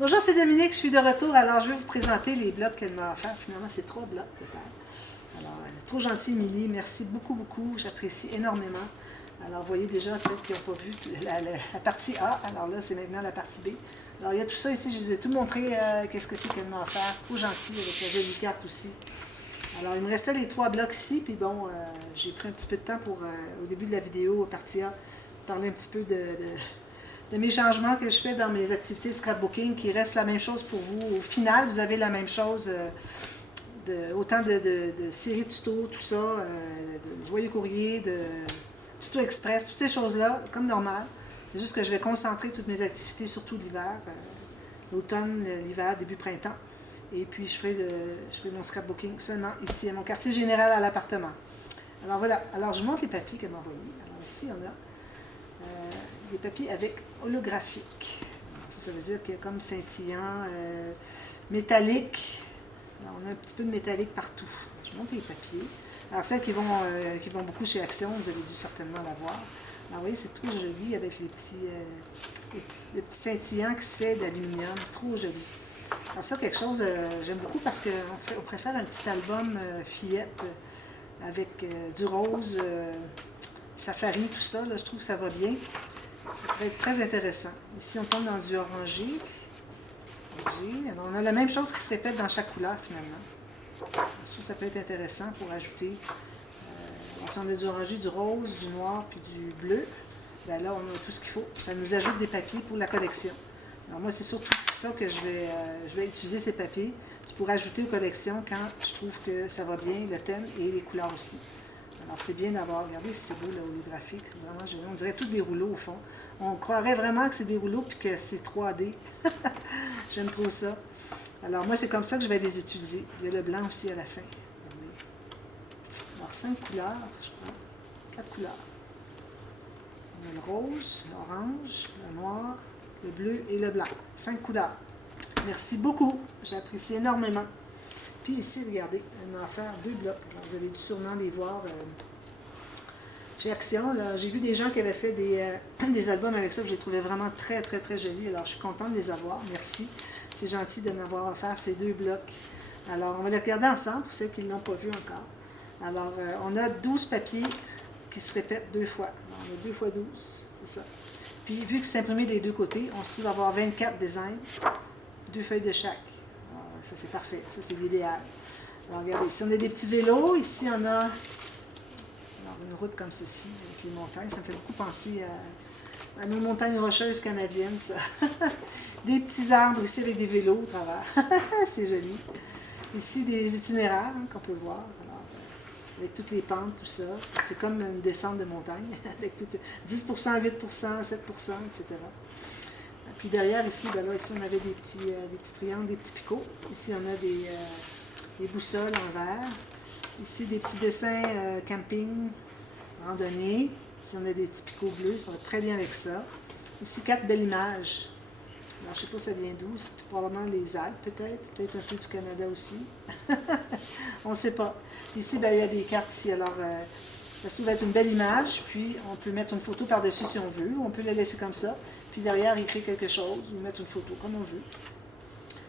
Bonjour, c'est Dominique, je suis de retour. Alors, je vais vous présenter les blocs qu'elle m'a offert. Finalement, c'est 3 blocs total. Alors, elle est trop gentille, Émilie. Merci beaucoup, beaucoup. J'apprécie énormément. Alors, vous voyez déjà celles qui n'ont pas vu la partie A. Alors là, c'est maintenant la partie B. Alors, il y a tout ça ici. Je vous ai tout montré. Qu'est-ce que c'est qu'elle m'a offert. Trop gentil avec la jolie carte aussi. Alors, il me restait les 3 blocs ici. Puis bon, j'ai pris un petit peu de temps pour, au début de la vidéo, partie A, parler un petit peu de mes changements que je fais dans mes activités de scrapbooking, qui reste la même chose pour vous. Au final, vous avez la même chose, autant de séries tuto, tout ça, de joyeux courrier, de tuto express, toutes ces choses-là, comme normal. C'est juste que je vais concentrer toutes mes activités, surtout l'hiver, l'automne, l'hiver, début printemps. Et puis, je ferai mon scrapbooking seulement ici, à mon quartier général à l'appartement. Alors voilà, alors je montre les papiers qu'elle m'a envoyés. Alors ici, on a des papiers avec holographique. Ça veut dire qu'il y a comme scintillant, métallique. Alors, on a un petit peu de métallique partout. Je montre les papiers. Alors, celles qui vont beaucoup chez Action, vous avez dû certainement la voir. Alors, vous voyez, c'est trop joli avec les petits scintillants qui se fait d'aluminium. Trop joli. Alors, ça, quelque chose, j'aime beaucoup parce qu'on préfère un petit album fillette avec du rose, safari, tout ça. Là, je trouve que ça va bien. Ça pourrait être très intéressant. Ici, on tombe dans du orangé. Alors, on a la même chose qui se répète dans chaque couleur, finalement. Je trouve que ça peut être intéressant pour ajouter. Si on a du orangé, du rose, du noir, puis du bleu, bien là, on a tout ce qu'il faut. Ça nous ajoute des papiers pour la collection. Alors, moi, c'est surtout pour ça que je vais utiliser ces papiers. C'est pour ajouter aux collections quand je trouve que ça va bien, le thème et les couleurs aussi. Alors, c'est bien d'avoir, regardez, c'est beau, le holographique. Vraiment, on dirait tous des rouleaux, au fond. On croirait vraiment que c'est des rouleaux puis que c'est 3D. J'aime trop ça. Alors, moi, c'est comme ça que je vais les utiliser. Il y a le blanc aussi à la fin. Regardez. Alors, 5 couleurs, je crois. 4 couleurs. On a le rose, l'orange, le noir, le bleu et le blanc. 5 couleurs. Merci beaucoup. J'apprécie énormément. Puis ici, regardez, elle m'a offert 2 blocs. Alors, vous avez dû sûrement les voir chez Action. J'ai vu des gens qui avaient fait des albums avec ça. Je les trouvais vraiment très, très, très jolis. Alors, je suis contente de les avoir. Merci. C'est gentil de m'avoir offert ces 2 blocs. Alors, on va les regarder ensemble pour ceux qui ne l'ont pas vu encore. Alors, on a 12 papiers qui se répètent 2 fois. Alors, on a 2 fois 12, c'est ça. Puis, vu que c'est imprimé des 2 côtés, on se trouve à avoir 24 designs, 2 feuilles de chaque. Ça, c'est parfait. Ça, c'est l'idéal. Alors, regardez, ici, on a des petits vélos. Ici, on a une route comme ceci, avec les montagnes. Ça me fait beaucoup penser à nos montagnes rocheuses canadiennes, ça. Des petits arbres ici avec des vélos au travers. C'est joli. Ici, des itinéraires qu'on peut voir. Alors, avec toutes les pentes, tout ça. C'est comme une descente de montagne, avec tout, 10%, 8%, 7%, etc. Puis derrière, ici, ben là, ici, on avait des petits triangles, des petits picots. Ici, on a des boussoles en verre. Ici, des petits dessins camping, randonnée. Ici, on a des petits picots bleus. Ça va très bien avec ça. Ici, 4 belles images. Alors, je ne sais pas ça vient d'où. C'est probablement les Alpes, peut-être. Peut-être un peu du Canada aussi. On ne sait pas. Ici, ben, il y a des cartes ici. Alors, ça se trouve être une belle image. Puis, on peut mettre une photo par-dessus si on veut. On peut la laisser comme ça. Puis derrière, écrire quelque chose ou mettre une photo, comme on veut.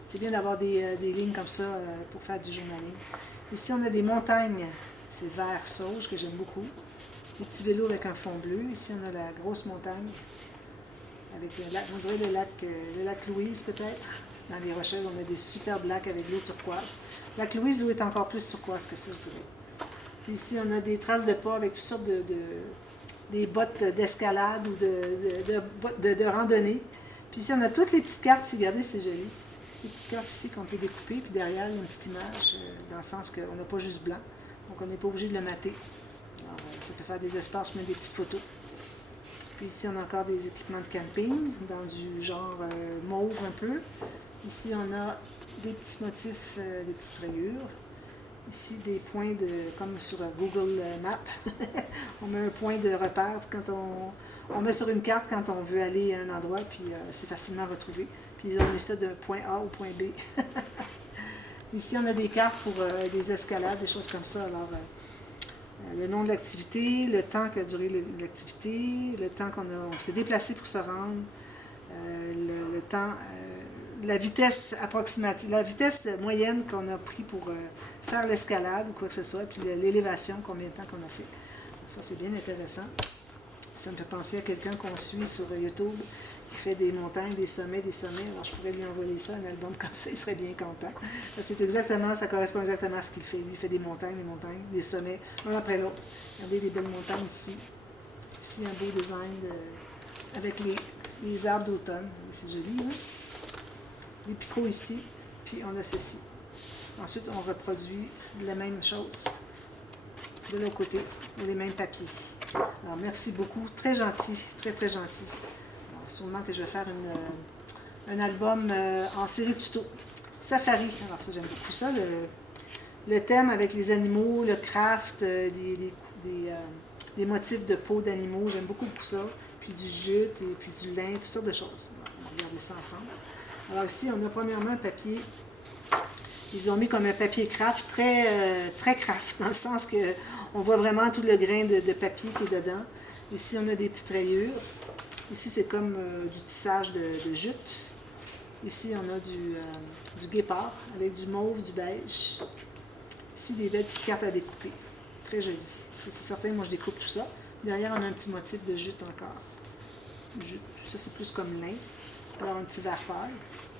C'est bien d'avoir des lignes comme ça pour faire du journaling. Ici, on a des montagnes. C'est vert sauge que j'aime beaucoup. Des petits vélos avec un fond bleu. Ici, on a la grosse montagne. Avec le lac, on dirait le lac Louise, peut-être. Dans les Rochelles, on a des superbes lacs avec l'eau turquoise. Le lac Louise, l'eau est encore plus turquoise que ça, je dirais. Puis ici, on a des traces de pas avec toutes sortes des bottes d'escalade ou de randonnée. Puis ici, on a toutes les petites cartes ici. Regardez, c'est joli. Les petites cartes ici qu'on peut découper. Puis derrière, il y a une petite image, dans le sens qu'on n'a pas juste blanc. Donc, on n'est pas obligé de le mater. Alors, ça peut faire des espaces pour mettre des petites photos. Puis ici, on a encore des équipements de camping, dans du genre mauve un peu. Ici, on a des petits motifs, des petites rayures. Ici, des points comme sur Google Maps. On met un point de repère quand on met sur une carte quand on veut aller à un endroit, puis c'est facilement retrouvé. Puis ils ont mis ça d'un point A au point B. Ici, on a des cartes pour des escalades, des choses comme ça. Alors, le nom de l'activité, le temps qu'a duré l'activité, le temps qu'on s'est déplacé pour se rendre, le temps, la vitesse approximative, la vitesse moyenne qu'on a pris pour faire l'escalade ou quoi que ce soit, puis l'élévation, combien de temps qu'on a fait. Ça, c'est bien intéressant. Ça me fait penser à quelqu'un qu'on suit sur YouTube qui fait des montagnes, des sommets. Alors, je pourrais lui envoyer ça, un album comme ça, il serait bien content. C'est exactement, ça correspond exactement à ce qu'il fait. Lui, il fait des montagnes, des sommets, un après l'autre. Regardez les belles montagnes ici. Ici, un beau design avec les arbres d'automne. C'est joli, hein? Les picots ici, puis on a ceci. Ensuite, on reproduit la même chose de l'autre côté, les mêmes papiers. Alors, merci beaucoup. Très gentil, très, très gentil. Alors, sûrement que je vais faire un album en série tuto. Safari. Alors, ça, j'aime beaucoup ça. Le thème avec les animaux, le craft, des motifs de peau d'animaux. J'aime beaucoup ça. Puis du jute et puis du lin, toutes sortes de choses. On va regarder ça ensemble. Alors, ici, on a premièrement un papier. Ils ont mis comme un papier craft, très craft, dans le sens que on voit vraiment tout le grain de papier qui est dedans. Ici, on a des petites rayures. Ici, c'est comme du tissage de jute. Ici, on a du guépard avec du mauve, du beige. Ici, des belles petites cartes à découper. Très jolies. Ça, c'est certain, moi, je découpe tout ça. Derrière, on a un petit motif de jute encore. Ça, c'est plus comme lin. Alors, un petit verre-paille.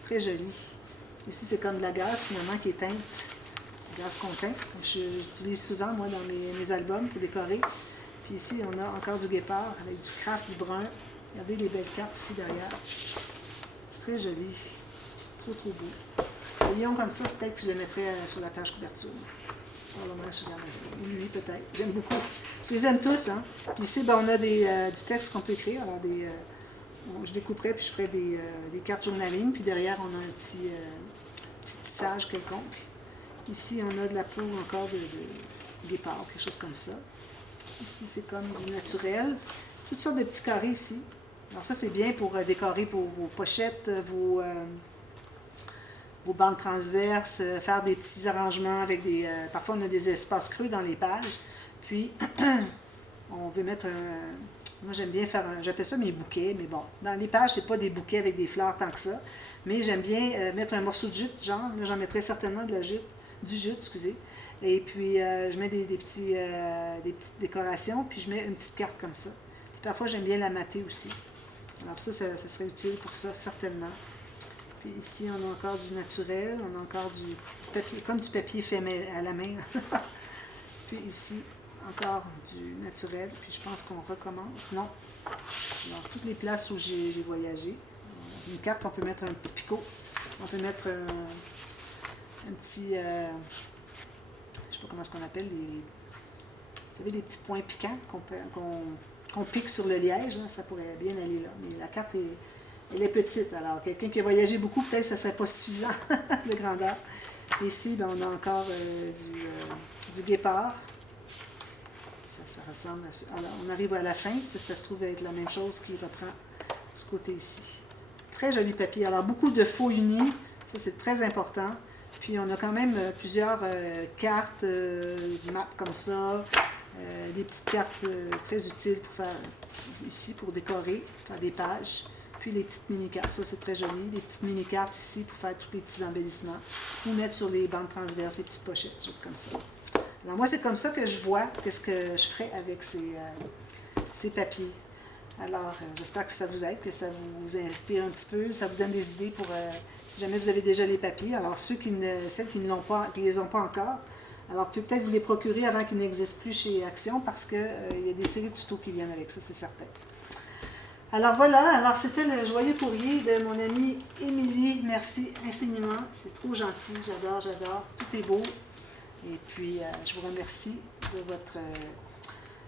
Très joli. Ici, c'est comme de la gaze, finalement, qui est teinte. Gaz qu'on teint. J'utilise souvent, moi, dans mes albums pour décorer. Puis ici, on a encore du guépard avec du craft, du brun. Regardez les belles cartes ici derrière. Très joli. Trop, trop beau. Les lions comme ça, peut-être que je les mettrais sur la page couverture. Probablement, je regarde ça. Oui, peut-être. J'aime beaucoup. Je les aime tous, hein. Ici, ben, on a du texte qu'on peut écrire. Alors, je découperai, puis je ferai des cartes journaling. Puis derrière, on a un petit tissage quelconque. Ici, on a de la peau encore de guépard, quelque chose comme ça. Ici, c'est comme du naturel. Toutes sortes de petits carrés ici. Alors ça, c'est bien pour décorer pour vos pochettes, vos bandes transverses, faire des petits arrangements avec des... parfois, on a des espaces creux dans les pages. Puis, on veut mettre un... Moi, j'aime bien faire j'appelle ça mes bouquets, mais bon, dans les pages, c'est pas des bouquets avec des fleurs tant que ça. Mais j'aime bien mettre un morceau de jute, genre. Là, j'en mettrais certainement du jute, excusez. Et puis, je mets des petites décorations, puis je mets une petite carte comme ça. Puis, parfois, j'aime bien la mater aussi. Alors ça serait utile pour ça, certainement. Puis ici, on a encore du naturel, on a encore du papier, comme du papier fait à la main. Puis ici, encore du naturel. Puis je pense qu'on recommence. Non. Alors, toutes les places où j'ai voyagé. Une carte, on peut mettre un petit picot. On peut mettre un petit... je ne sais pas comment est-ce qu'on appelle. Vous savez, des petits points piquants qu'on pique sur le liège. Là, ça pourrait bien aller là. Mais la carte elle est petite. Alors, quelqu'un qui a voyagé beaucoup, peut-être que ça ne serait pas suffisant de grandeur. Et ici, ben, on a encore du guépard. Ça ressemble à ça. Alors, on arrive à la fin. Ça se trouve être la même chose qui reprend ce côté ici. Très joli papier. Alors, beaucoup de faux unis. Ça, c'est très important. Puis, on a quand même plusieurs cartes, maps comme ça. Des petites cartes très utiles pour faire ici, pour décorer, faire des pages. Puis les petites mini-cartes, ça c'est très joli. Les petites mini-cartes ici pour faire tous les petits embellissements. Ou mettre sur les bandes transverses, les petites pochettes, choses comme ça. Alors moi, c'est comme ça que je vois qu'est-ce que je ferai avec ces papiers. Alors, j'espère que ça vous aide, que ça vous inspire un petit peu, ça vous donne des idées pour si jamais vous avez déjà les papiers. Alors, celles qui ne les ont pas encore, alors peut-être vous les procurer avant qu'ils n'existent plus chez Action parce qu'il y a des séries de tutos qui viennent avec ça, c'est certain. Alors voilà, alors c'était le joyeux courrier de mon amie Émilie. Merci infiniment, c'est trop gentil, j'adore, tout est beau. Et puis, je vous remercie de votre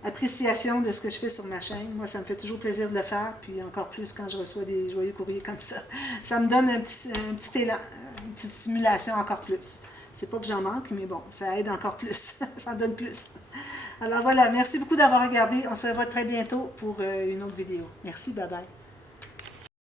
appréciation de ce que je fais sur ma chaîne. Moi, ça me fait toujours plaisir de le faire, puis encore plus quand je reçois des joyeux courriers comme ça. Ça me donne un petit élan, une petite stimulation encore plus. C'est pas que j'en manque, mais bon, ça aide encore plus, ça en donne plus. Alors voilà, merci beaucoup d'avoir regardé. On se revoit très bientôt pour une autre vidéo. Merci, bye bye.